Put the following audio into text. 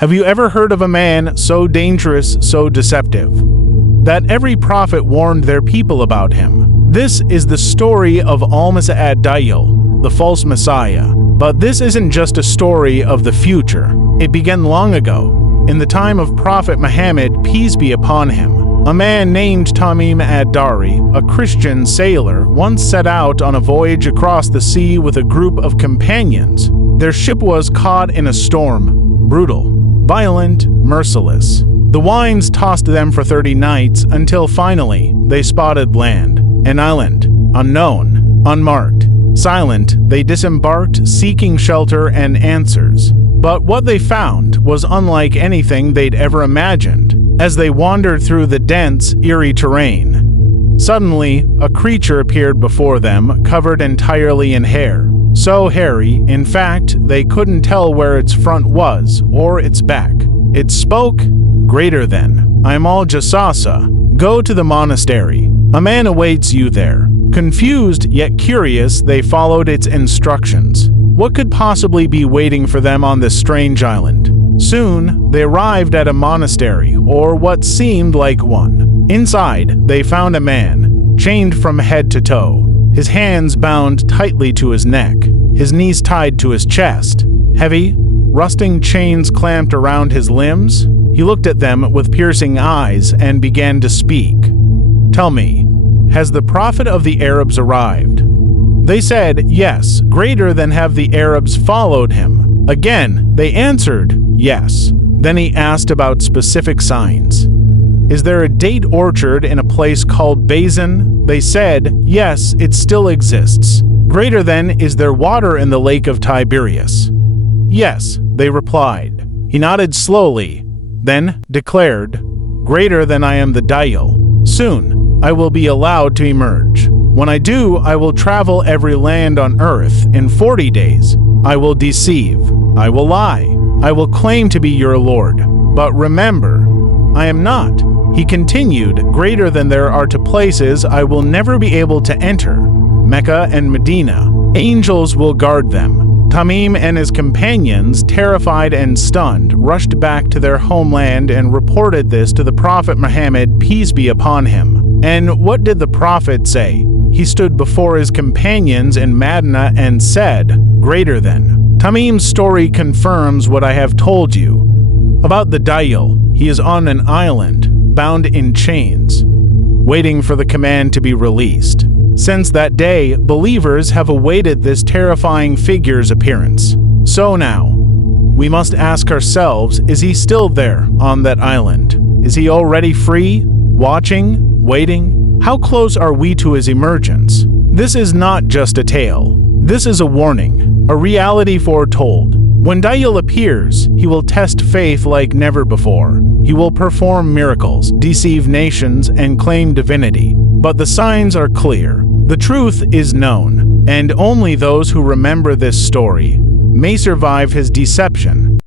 Have you ever heard of a man so dangerous, so deceptive, that every prophet warned their people about him? This is the story of Al-Masih Dajjal, the false messiah. But this isn't just a story of the future. It began long ago, in the time of Prophet Muhammad, peace be upon him. A man named Tamim al-Dari, a Christian sailor, once set out on a voyage across the sea with a group of companions. Their ship was caught in a storm, brutal, violent, merciless. The winds tossed them for 30 nights until finally they spotted land, an island, unknown, unmarked. Silent, they disembarked, seeking shelter and answers. But what they found was unlike anything they'd ever imagined. As they wandered through the dense, eerie terrain, suddenly a creature appeared before them, covered entirely in hair. So hairy, in fact, they couldn't tell where its front was or its back. It spoke, "Greater than, I'm Al-Jassasah. Go to the monastery. A man awaits you there." Confused yet curious, they followed its instructions. What could possibly be waiting for them on this strange island? Soon, they arrived at a monastery, or what seemed like one. Inside, they found a man, chained from head to toe, his hands bound tightly to his neck, his knees tied to his chest. Heavy, rusting chains clamped around his limbs. He looked at them with piercing eyes and began to speak. "Tell me, has the prophet of the Arabs arrived?" They said, "Yes, greater than have the Arabs followed him." Again, they answered, "Yes." Then he asked about specific signs. "Is there a date orchard in a place called Baysan?" They said, "Yes, it still exists." "Greater than, is there water in the Lake of Tiberias?" "Yes," they replied. He nodded slowly, then declared, "Greater than I am the Dajjal. Soon, I will be allowed to emerge. When I do, I will travel every land on earth in 40 days. I will deceive. I will lie. I will claim to be your Lord. But remember, I am not." He continued, "Greater than there are to places I will never be able to enter, Mecca and Medina. Angels will guard them." Tamim and his companions, terrified and stunned, rushed back to their homeland and reported this to the Prophet Muhammad, peace be upon him. And what did the Prophet say? He stood before his companions in Medina and said, "Greater than." Tamim's story confirms what I have told you about the Dajjal. He is on an island, bound in chains, waiting for the command to be released. Since that day, believers have awaited this terrifying figure's appearance. So now, we must ask ourselves, is he still there on that island? Is he already free, watching, waiting? How close are we to his emergence? This is not just a tale. This is a warning, a reality foretold. When Dajjal appears, he will test faith like never before. He will perform miracles, deceive nations, and claim divinity. But the signs are clear. The truth is known, and only those who remember this story may survive his deception.